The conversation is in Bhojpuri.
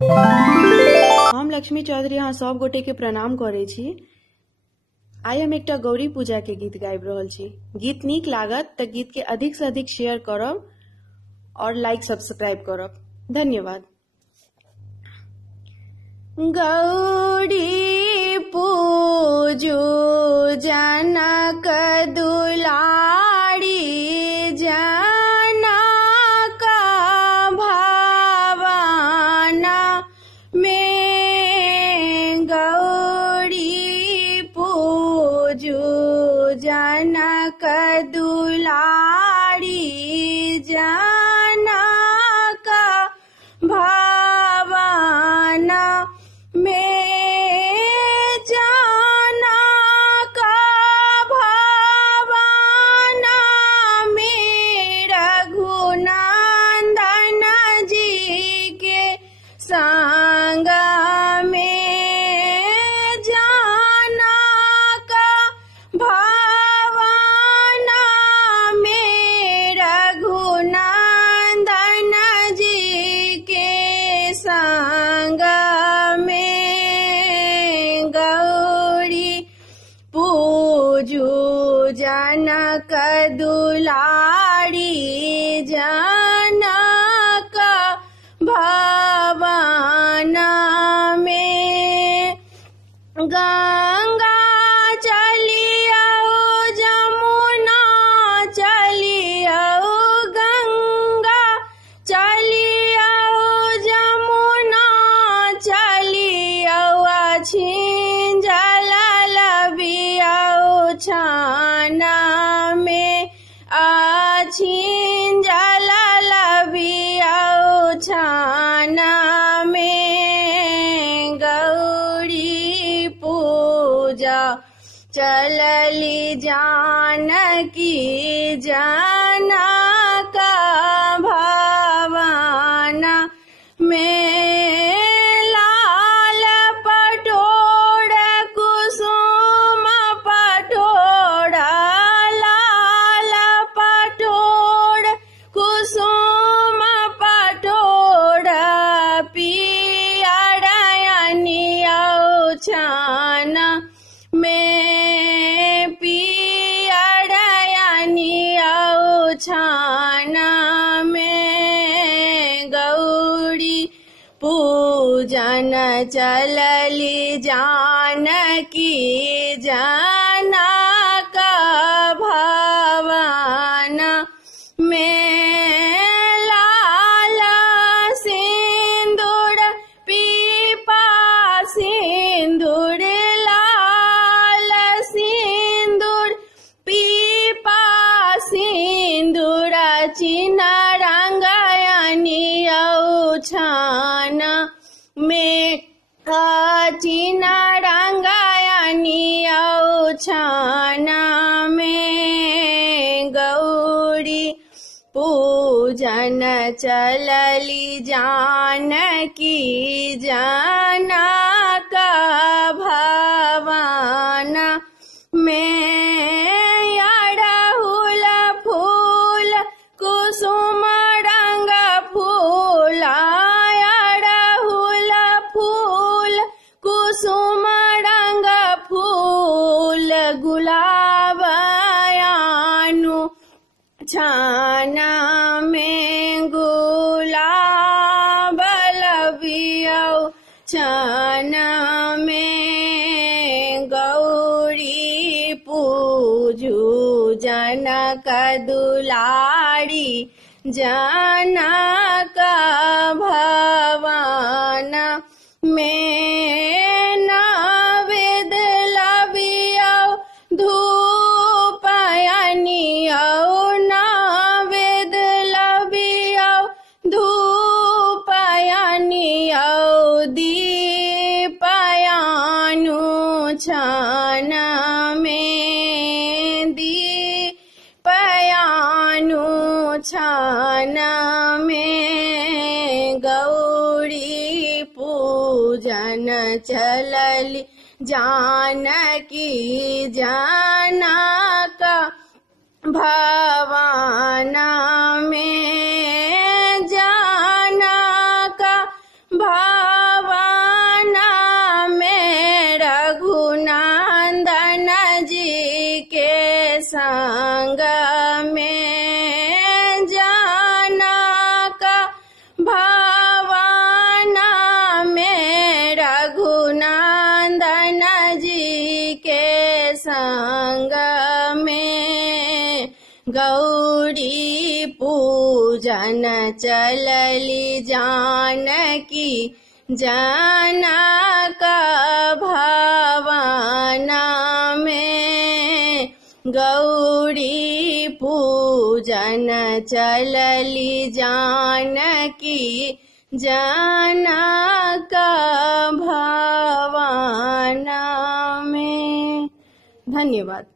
हम लक्ष्मी चौधरी अहाँ सब गोटे के प्रणाम करे छी। आइ हम एकटा गौरी पूजा के गीत गाबि रहल छी। गीत नीक लागत तऽ गीत के अधिक से अधिक शेयर करब और लाइक सब्सक्राइब करब। धन्यवाद। गौरी पूजू जनक दुलारी, जनक भवन में गौरी पूजू जनक दुलारी, जनक भवन में जनक भवन में रघुनंदन जी के संग में, जनक भवन में रघुनंदन जी के संग में गौरी पूजू जनक दुलारी, जनक भवन में। गंगा चलियो जमुना चलियो, गंगा चलियो जमुना चलियो, अछिन जल लबियो छाना में, अछिन जल लबियो छाना में। गौरी पूजा चलली जानकी, जनक भवन में। लाल पटोड़ कुसुम पटोड़, लाल पटोड़ कुसुम पटोड़, पियर अनियो छान में, पियर अनियो छान में। गौरी पूजन चलली जानकी, जनक भवन में। लाल सिंदूर पीपा सिंदूर, लाल सिंदूर पीपा सिंदूर, चिन्ह रंग अनियो छान में, चिन्ह रंग अनियो छान में। गौरी पूजन चलली जानकी, जनक भवन में। अड़हुल फूल कुसुम रंग फूल, अड़हुल फूल कुसुम रंग फूल, गुलाब आनु छाना में, गुलाब लबियो छाना में। गौरी पूजू जनक दुलारी, जनक भवन में। नवेद लबियो धूप अनियो, नवेद लबियो धूप अनियो, दीप आनु छान में, दीप आनु छान में। गौरी पूजन चलली जानकी, जनक भवन में, जनक भावना में रघुनंदन जी के संग में जनक भावना में रघुनंदन जी के संग में गौरी पूजन चलली जानकी जनक भावना में गौरी पूजन चलली जानकी जनक भावना में। धन्यवाद।